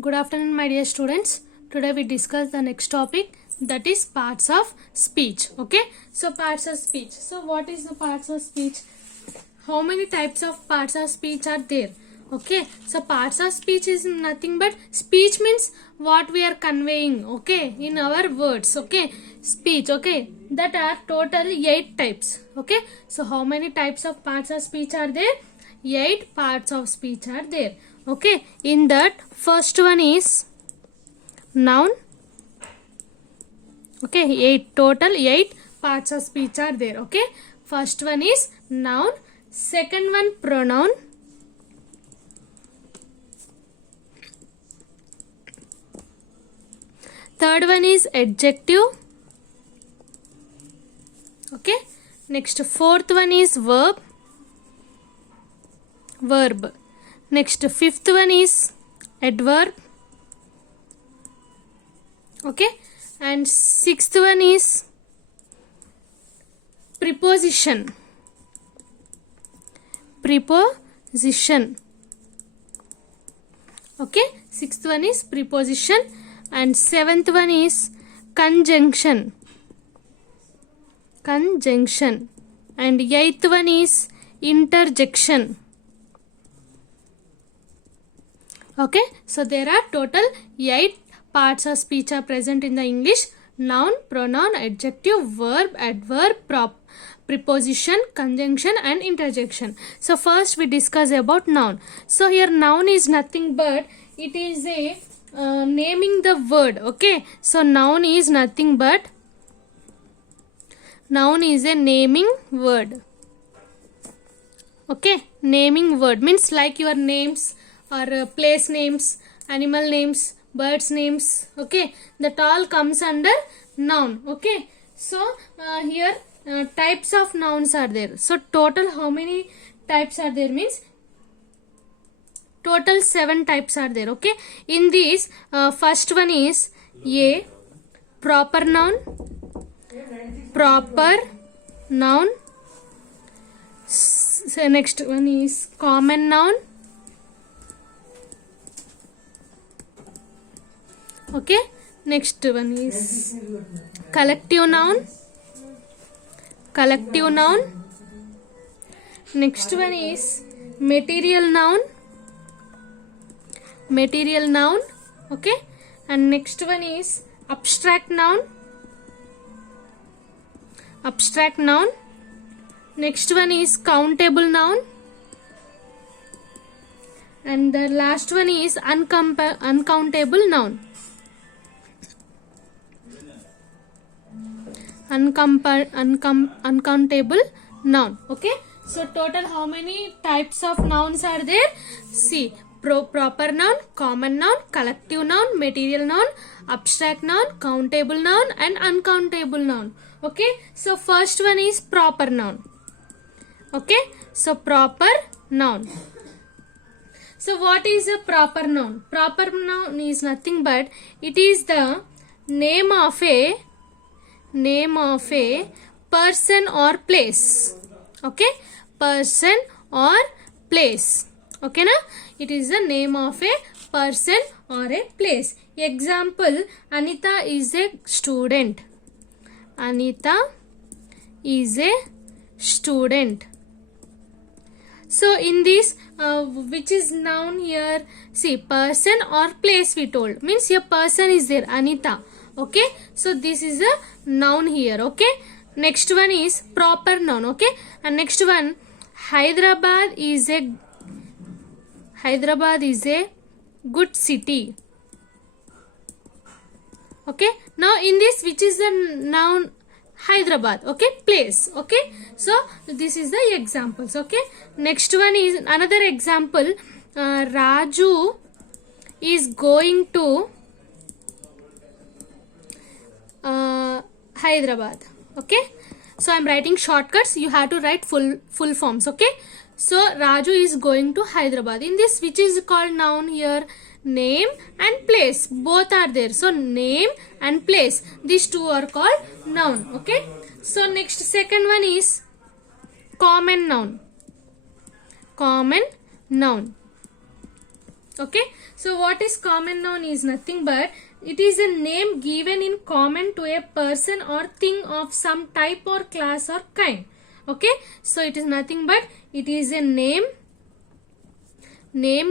Good afternoon, my dear students. Today we discuss the next topic, that is parts of speech. Okay, so parts of speech. So what is the parts of speech? How many types of parts of speech are there? Okay, so parts of speech is nothing but speech means what we are conveying. Okay, in our words. Okay, speech. Okay, that are total 8 types. Okay, so how many types of parts of speech are there? 8 parts of speech are there. Okay, in that first one is noun. Okay, 8 parts of speech are there. Okay, first one is noun, second one pronoun, third one is adjective. Okay, next fourth one is verb. Next fifth one is adverb. Okay, and sixth one is preposition. Okay, sixth one is preposition, and seventh one is conjunction, and eighth one is interjection. Okay, so there are total 8 parts of speech are present in the English: noun, pronoun, adjective, verb, adverb, preposition, conjunction and interjection. So first we discuss about noun. So here noun is nothing but it is a naming the word. Okay, so noun is nothing but a naming word. Okay, naming word means like your names or place names, animal names, birds names. Okay, that all comes under noun. Okay, so here types of nouns are there. So total how many types are there means total 7 types are there. Okay, in these first one is a proper noun. So next one is common noun. Okay, next one is collective noun. Next one is material noun. Okay, and next one is abstract noun. Next one is countable noun, and the last one is uncountable noun. Uncountable noun. Okay, so total how many types of nouns are there? See, proper noun, common noun, collective noun, material noun, abstract noun, countable noun and uncountable noun. Okay, so first one is proper noun. Okay, so proper noun. So what is a proper noun? Proper noun is nothing but it is the name of a person or place. Okay, person or place. Okay na, it is the name of a person or a place. Example, Anita is a student. So in this which is noun here? See, person or place we told, means a person is there, Anita. Okay, so this is a noun here. Okay, next one is proper noun. Okay, and next one, Hyderabad is a good city. Okay, now in this which is the noun? Hyderabad. Okay, place. Okay, so this is the examples. Okay, next one is another example. Raju is going to Hyderabad. Okay, so I'm writing shortcuts, you have to write full forms. Okay, so Raju is going to Hyderabad. In this which is called noun here? Name and place, both are there. So name and place, these two are called noun. Okay, so next second one is common noun. Okay, so what is common noun is nothing but it is a name given in common to a person or thing of some type or class or kind. Okay, so it is nothing but it is a name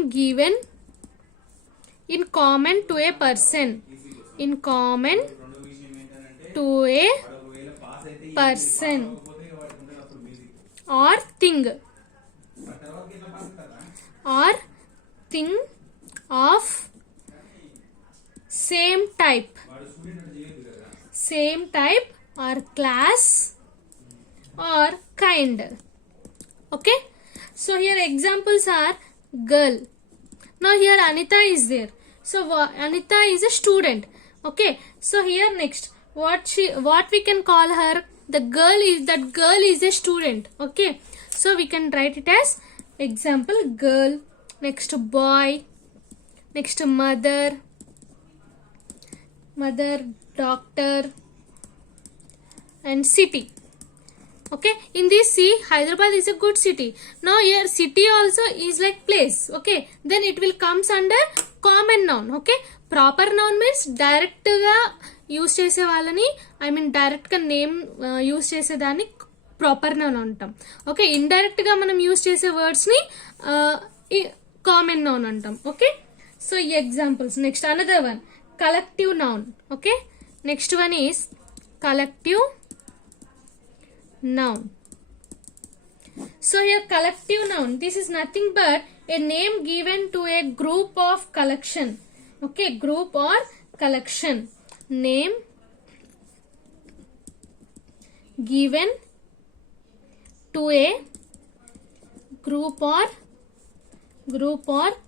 given in common to a person, in common to a person or thing of same type or class or kind. Okay, so here examples are girl. Now here Anita is there, so Anita is a student. Okay, so here next what we can call her, that girl is a student. Okay, so we can write it as example girl, next boy, next mother, doctor, and city. Okay, in this see Hyderabad is a good city. Now here city also is like place. Okay, then it will comes under common noun. Okay, proper noun means direct ga use చేసే వాళ్ళని, I mean direct గా name use చేసేదాన్ని proper noun అంటాం. Okay, indirect గా మనం use చేసే words ని common noun అంటాం. ఓకే, సో ఈ examples. Next another one collective noun. Okay, next one is collective noun. So here collective noun, this is nothing but a name given to a group of collection. Okay, group or collection, name given to a group or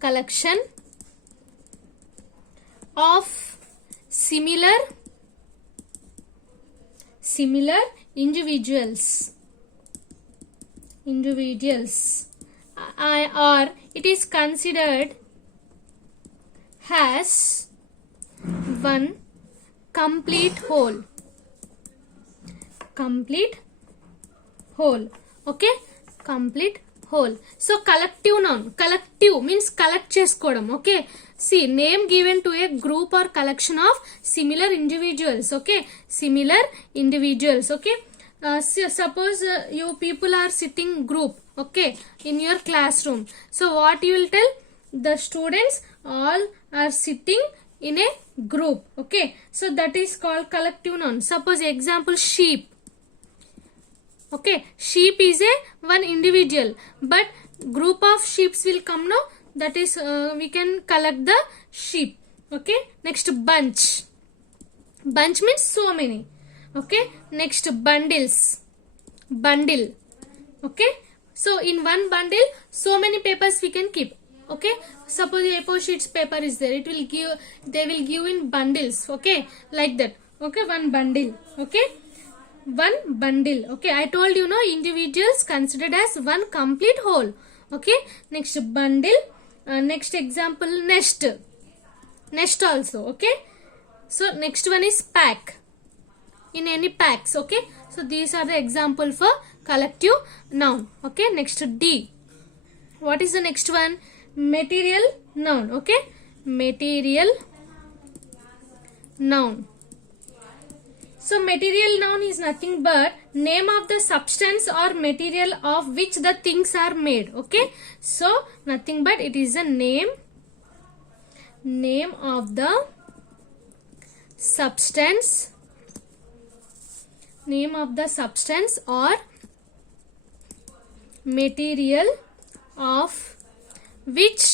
collection of similar individuals or it is considered as one complete whole. Okay, complete whole. So collective noun, collective means collect చేసుకోవడం. Okay, see name given to a group or collection of similar individuals. Okay, similar individuals. Okay, suppose you people are sitting group. Okay, in your classroom, so what you will tell, the students all are sitting in a group. Okay, so that is called collective noun. Suppose example sheep. Okay, sheep is a one individual, but group of sheeps will come now, that is we can collect the sheep. Okay, next bunch means so many. Okay, next bundle. Okay, so in one bundle so many papers we can keep. Okay, suppose A4 sheets paper is there, they will give in bundles. Okay, like that. Okay, one bundle. Okay, one bundle. Okay, I told you no, individuals considered as one complete whole. Okay, next bundle. Next example nest also. Okay, so next one is pack, in any packs. Okay, so these are the example for collective noun. Okay, next D. What is the next one? Material noun. Okay, material noun. So material noun is nothing but name of the substance or material of which the things are made. Okay, so nothing but it is a name of the substance, or material of which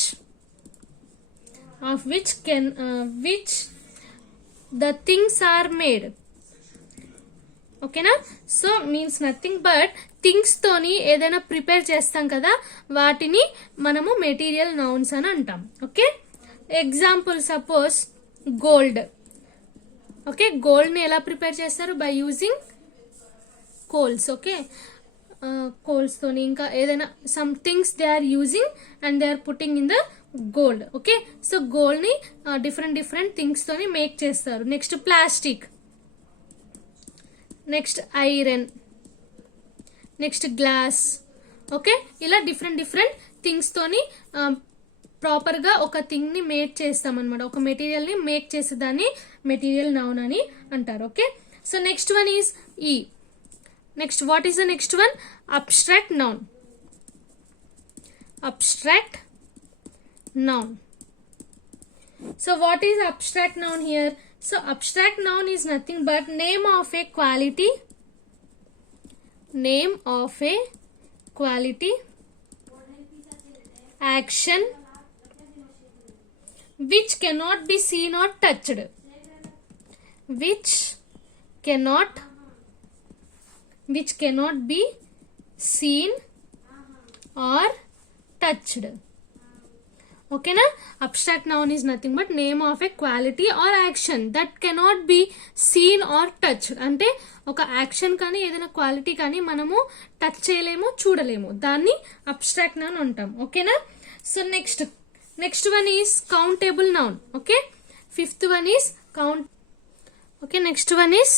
the things are made. ఓకేనా, so means nothing but things తోని ఏదైనా prepare చేస్తాం కదా, వాటిని మనము material nouns అని అంటాం. Okay, example suppose gold. Okay, gold ని ఎలా ప్రిపేర్ చేస్తారు? By using coals. Okay, coals తోని ఇంకా ఏదైనా some things they are using and they are putting in the gold. Okay, so gold ని డిఫరెంట్ థింగ్స్ తోని మేక్ చేస్తారు. Next plastic, next iron, next glass. Okay, ఇలా different things తోని ప్రాపర్గా ఒక థింగ్ని మేక్ చేస్తాం అనమాట. ఒక మెటీరియల్ని మేక్ చేసేదాన్ని మెటీరియల్ నౌన్ అని అంటారు. Okay, so next one is E. Next what is the next one? Abstract noun. Abstract noun. So what is abstract noun here? So abstract noun is nothing but name of a quality, name of a quality, action which cannot be seen or touched, which cannot be seen or touched. Okay na? Abstract noun is nothing but name of a quality or action that cannot be seen or touched. అంటే ఒక action కానీ ఏదైనా quality కానీ మనము touch చేయలేము, చూడలేము, దాన్ని abstract noun అంటాం. ఓకేనా? So next one is countable noun. Okay, fifth one is count. Okay, next one is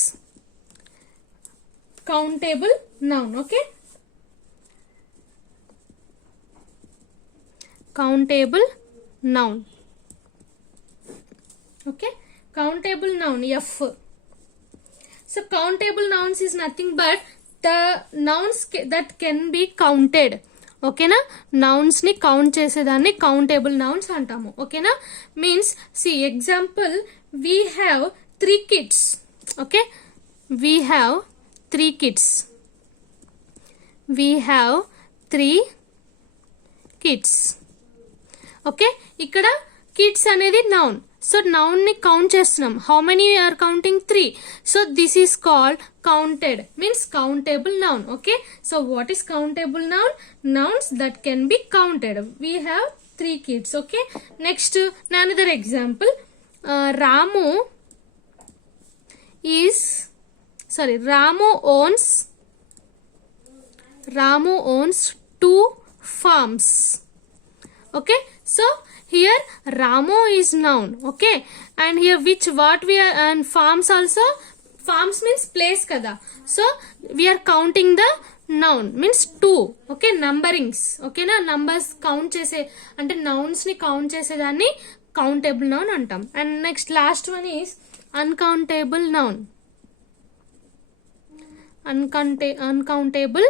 countable noun. Okay, countable noun. Okay, countable noun, F. So countable nouns is nothing but the nouns that can be counted. Okay na? Nouns ni count చేసేదాన్ని countable nouns అంటాము. Okay na? Means see example, we have 3 kids. Okay, we have 3 kids. We have 3 kids. Okay, ఇక్కడ kids అనేది noun. So noun ని count చేస్తున్నాం. How many are counting? 3. So this is called counted, means countable noun. Okay, so what is countable noun? Nouns that can be counted. We have 3 kids. Okay, next another example, Ramu owns 2 farms. Okay, so here Ramu is noun. Okay, and here what we are, and farms also, farms means place kada. So we are counting the noun, means 2. Okay, numberings. Okay na, numbers count chese ante nouns ni count chese danni countable noun antam. And next last one is uncountable noun. Uncountable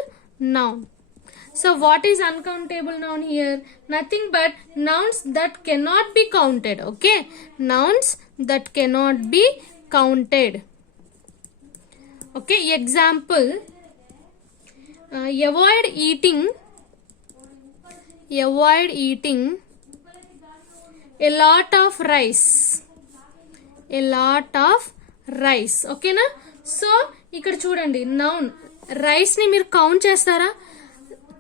noun. So what is uncountable noun here? Nothing but nouns that cannot be counted. Okay, nouns that cannot be counted. Okay, example, avoid eating a lot of rice. Okay na? So ఇక్కడ చూడండి, noun rice ని మీరు count చేస్తారా?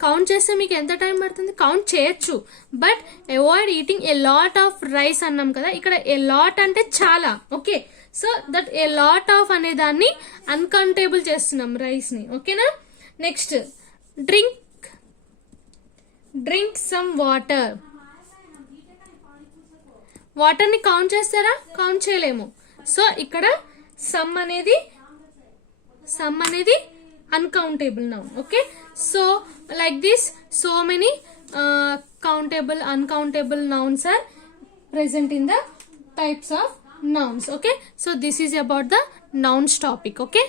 Count చేస్తే మీకు ఎంత time పడుతుంది? Count చేయొచ్చు, but avoid eating a lot of rice అన్నాం కదా. ఇక్కడ ఏ లాట్ అంటే చాలా. Okay, so that a lot of అనే దాన్ని అన్కౌంటబుల్ చేస్తున్నాం రైస్ ని. ఓకేనా? Next drink some water. Water ని కౌంట్ చేస్తారా? కౌంట్ చేయలేము. సో ఇక్కడ సమ్ అనేది uncountable noun. Okay, so like this, so many countable, uncountable nouns are present in the types of nouns. Okay, so this is about the nouns topic. Okay.